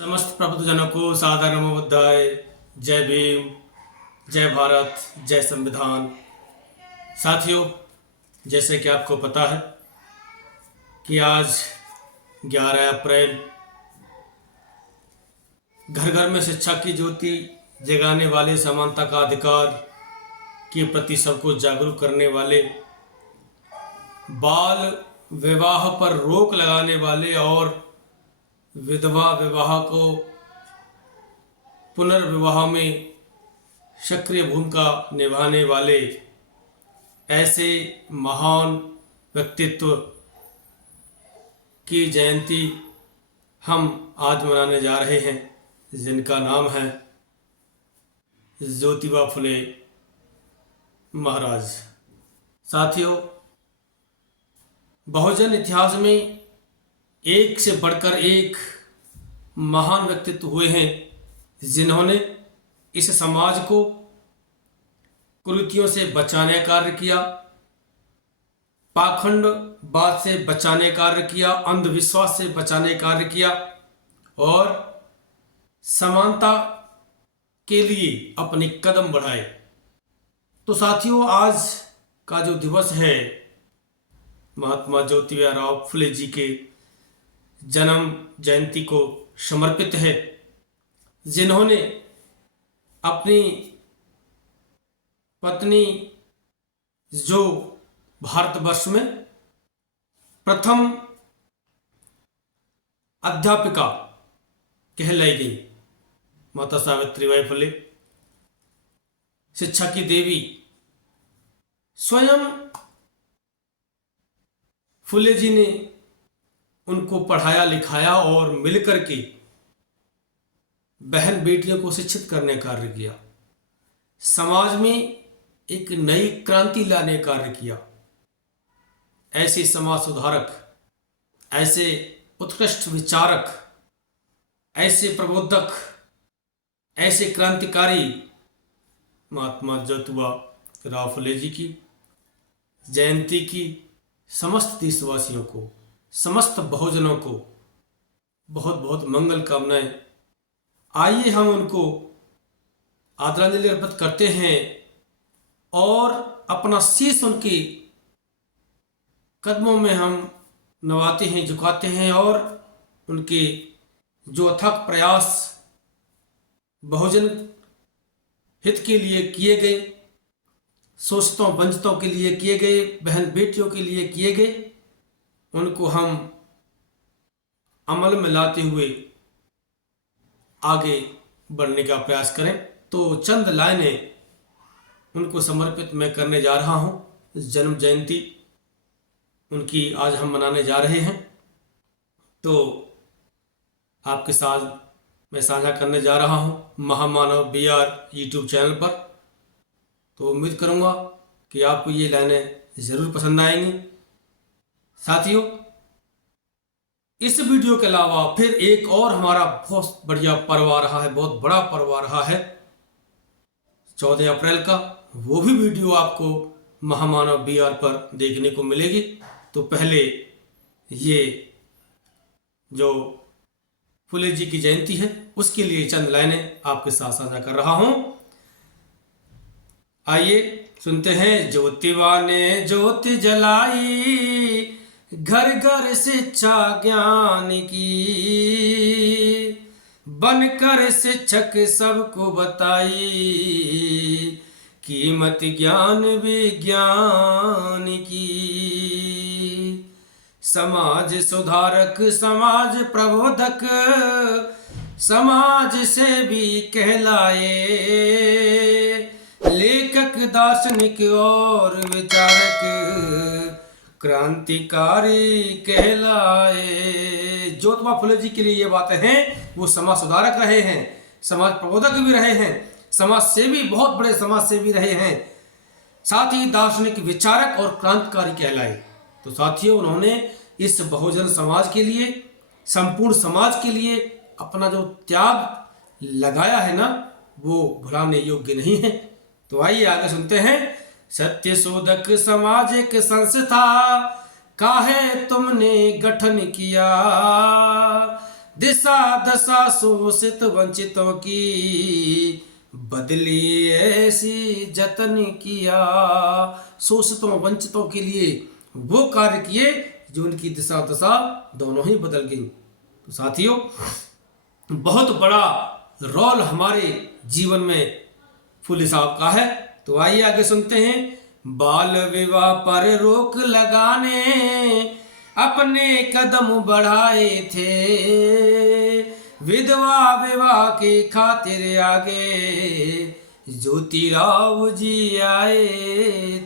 समस्त प्रबुद्धजनों को सादर नमोबुद्धाय। जय भीम, जय भारत, जय संविधान। साथियों, जैसे कि आपको पता है कि आज 11 अप्रैल घर घर में शिक्षा की ज्योति जगाने वाले, समानता का अधिकार के प्रति सबको जागरूक करने वाले, बाल विवाह पर रोक लगाने वाले और विधवा विवाह को पुनर्विवाह में सक्रिय भूमिका निभाने वाले ऐसे महान व्यक्तित्व की जयंती हम आज मनाने जा रहे हैं, जिनका नाम है ज्योतिबा फुले महाराज। साथियों, बहुजन इतिहास में एक से बढ़कर एक महान व्यक्तित्व हुए हैं, जिन्होंने इस समाज को कुरीतियों से बचाने का कार्य किया, पाखंडवाद से बचाने का कार्य किया, अंधविश्वास से बचाने का कार्य किया और समानता के लिए अपने कदम बढ़ाए। तो साथियों, आज का जो दिवस है महात्मा ज्योतिबा फुले जी के जन्म जयंती को समर्पित है, जिन्होंने अपनी पत्नी, जो भारतवर्ष में प्रथम अध्यापिका कहलाई गई, माता सावित्रीबाई फुले, शिक्षा की देवी, स्वयं फुले जी ने उनको पढ़ाया लिखाया और मिलकर के बहन बेटियों को शिक्षित करने का कार्य किया, समाज में एक नई क्रांति लाने का कार्य किया। ऐसे समाज सुधारक, ऐसे उत्कृष्ट विचारक, ऐसे प्रबोधक, ऐसे क्रांतिकारी महात्मा ज्योतिबा फुले जी की जयंती की समस्त देशवासियों को, समस्त बहुजनों को बहुत बहुत मंगल कामनाएं। आइए हम उनको आदरांजलि अर्पित करते हैं और अपना शीश उनके कदमों में हम नवाते हैं, झुकाते हैं और उनके जो अथक प्रयास बहुजन हित के लिए किए गए, शोषितों वंचितों के लिए किए गए, बहन बेटियों के लिए किए गए, उनको हम अमल में लाते हुए आगे बढ़ने का प्रयास करें। तो चंद लाइनें उनको समर्पित मैं करने जा रहा हूं। जन्म जयंती उनकी आज हम मनाने जा रहे हैं, तो आपके साथ मैं साझा करने जा रहा हूं महामानव BR यूट्यूब चैनल पर। तो उम्मीद करूंगा कि आपको ये लाइनें ज़रूर पसंद आएंगी। साथियों, इस वीडियो के अलावा फिर एक और हमारा बहुत बढ़िया पर्व आ रहा है, बहुत बड़ा पर्व आ रहा है 14 अप्रैल का। वो भी वीडियो आपको महामानव BR पर देखने को मिलेगी। तो पहले ये जो फुले जी की जयंती है उसके लिए चंद लाइनें आपके साथ साझा कर रहा हूं। आइए सुनते हैं। ज्योतिबा ने ज्योति जलाई, घर घर शिक्षा ज्ञान की, बनकर शिक्षक सबको बताई, कीमत ज्ञान विज्ञान की। समाज सुधारक, समाज प्रबोधक, समाज सेवी कहलाए, लेखक, दार्शनिक और विचारक, क्रांतिकारी कहलाए। ज्योतिबा फुले जी के लिए ये बातें हैं। वो समाज सुधारक रहे हैं, समाज प्रबोधक भी रहे हैं, समाज सेवी, बहुत बड़े समाज सेवी रहे हैं, साथ ही दार्शनिक, विचारक और क्रांतिकारी कहलाए। तो साथियों, उन्होंने इस बहुजन समाज के लिए, संपूर्ण समाज के लिए अपना जो त्याग लगाया है ना, वो भुलाने योग्य नहीं है। तो आइए आगे सुनते हैं। सत्य शोधक सामाजिक संस्था काहे तुमने गठन किया, दिशा दशा शोषित वंचितों की बदली ऐसी जतन किया। शोषितों वंचितों के लिए वो कार्य किए जो उनकी दिशा दशा दोनों ही बदल गई। तो साथियों, बहुत बड़ा रोल हमारे जीवन में फुले साहब का है। तो आइए आगे सुनते हैं। बाल विवाह पर रोक लगाने अपने कदम बढ़ाए थे, विधवा विवाह के खातिर आगे ज्योतिराव जी आए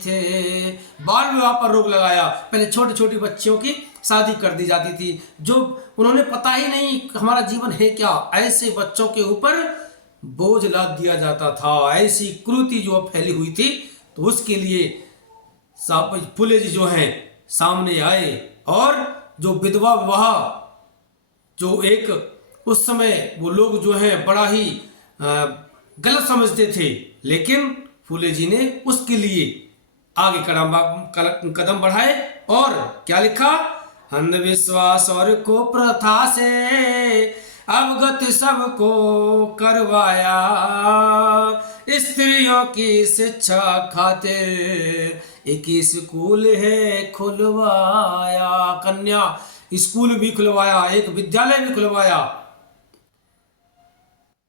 थे। बाल विवाह पर रोक लगाया। पहले छोटी छोटी बच्चियों की शादी कर दी जाती थी, जो उन्होंने पता ही नहीं हमारा जीवन है क्या, ऐसे बच्चों के ऊपर बोझ लाद दिया जाता था। ऐसी क्रूरता जो फैली हुई थी, तो उसके लिए फुले जी जो हैं सामने आए और जो विधवा विवाह जो एक उस समय वो लोग जो हैं बड़ा ही गलत समझते थे, लेकिन फुले जी ने उसके लिए आगे कदम बढ़ाए और क्या लिखा? अंधविश्वास और कुप्रथा से अवगत सबको करवाया, स्त्रियों की शिक्षा खातिर एक स्कूल है खुलवाया। कन्या स्कूल भी खुलवाया, एक विद्यालय भी खुलवाया।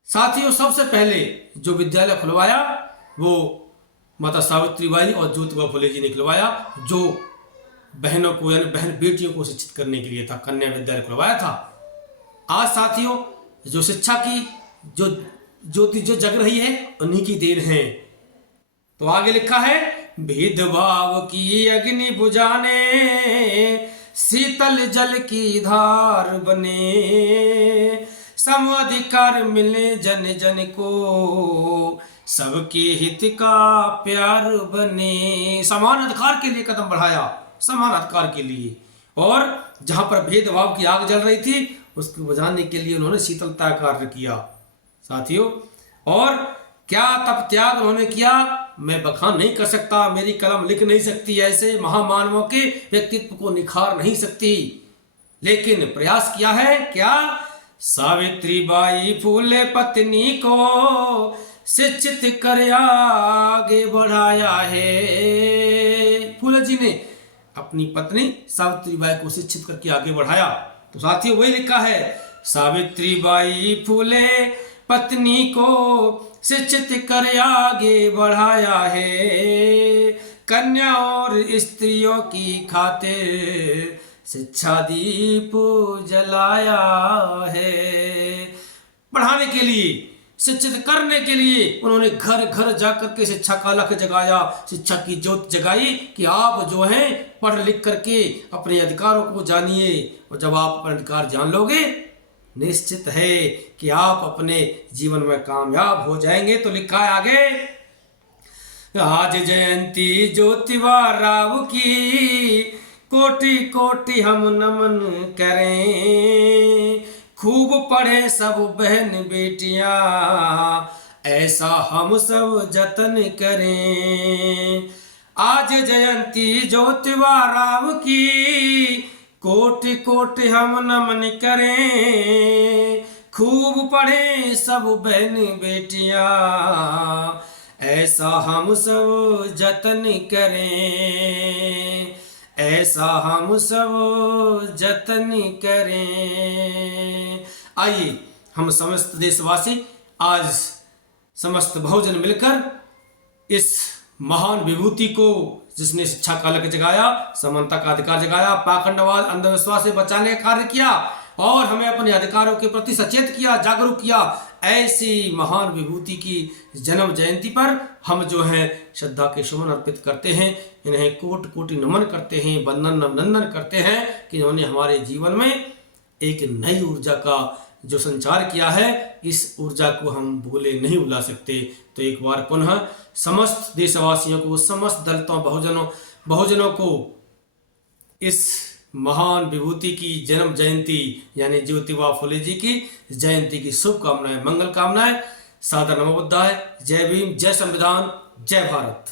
साथियों, सबसे पहले जो विद्यालय खुलवाया वो माता सावित्रीबाई और ज्योतिबा फुले जी ने खुलवाया, जो बहनों को यानी बहन बेटियों को शिक्षित करने के लिए था। कन्या विद्यालय खुलवाया था। आज साथियों, जो शिक्षा की जो ज्योति जो जग रही है उन्हीं की देन है। तो आगे लिखा है, भेदभाव की अग्नि बुझाने शीतल जल की धार बने, सम अधिकार मिले जन जन को सबके हित का प्यार बने। समान अधिकार के लिए कदम बढ़ाया, समान अधिकार के लिए। और जहां पर भेदभाव की आग जल रही थी उसको बुझाने के लिए उन्होंने शीतलता का कार्य किया। साथियों, और क्या तप त्याग उन्होंने किया, मैं बखान नहीं कर सकता, मेरी कलम लिख नहीं सकती, ऐसे महामानवों के व्यक्तित्व को निखार नहीं सकती, लेकिन प्रयास किया है। क्या? सावित्रीबाई फुले पत्नी को शिक्षित कर आगे बढ़ाया है। फुले जी ने अपनी पत्नी सावित्रीबाई को शिक्षित करके आगे बढ़ाया। तो साथियों, वही लिखा है, सावित्रीबाई फुले पत्नी को शिक्षित कर आगे बढ़ाया है, कन्या और स्त्रियों की खातिर शिक्षा दीप जलाया है। पढ़ाने के लिए, शिक्षित करने के लिए उन्होंने घर घर जाकर के शिक्षा का अलख जगाया, शिक्षा की ज्योत जगाई कि आप जो हैं पढ़ लिख करके अपने अधिकारों को जानिए, और जब आप अपने अधिकार जान लोगे निश्चित है कि आप अपने जीवन में कामयाब हो जाएंगे। तो लिखा है आगे, आज जयंती ज्योतिबा राव की कोटि कोटि हम नमन करें, खूब पढ़े सब बहन बेटियां ऐसा हम सब जतन करें। आज जयंती ज्योतिबा राव की कोटि कोटि हम नमन करें, खूब पढ़े सब बहन बेटियां ऐसा हम सब जतन करें, ऐसा हम सब जतन करें। आइए हम समस्त देशवासी आज समस्त बहुजन मिलकर इस महान विभूति को, जिसने शिक्षा का अलख जगाया, समानता का अधिकार जगाया, पाखंडवाद अंधविश्वास से बचाने का कार्य किया और हमें अपने अधिकारों के प्रति सचेत किया, जागरूक किया, ऐसी महान विभूति की जन्म जयंती पर हम जो है श्रद्धा के सुमन अर्पित करते हैं, इन्हें कोटि कोटि नमन करते हैं, वंदन अभिनंदन करते हैं कि इन्होंने हमारे जीवन में एक नई ऊर्जा का जो संचार किया है, इस ऊर्जा को हम भूले नहीं भुला सकते। तो एक बार पुनः समस्त देशवासियों को, समस्त दलितों बहुजनों को इस महान विभूति की जन्म जयंती यानी ज्योतिबा फुले जी की जयंती की शुभकामनाएं, मंगल कामनाएं, सादर नमो बुद्धाय। जय भीम, जय संविधान, जय भारत।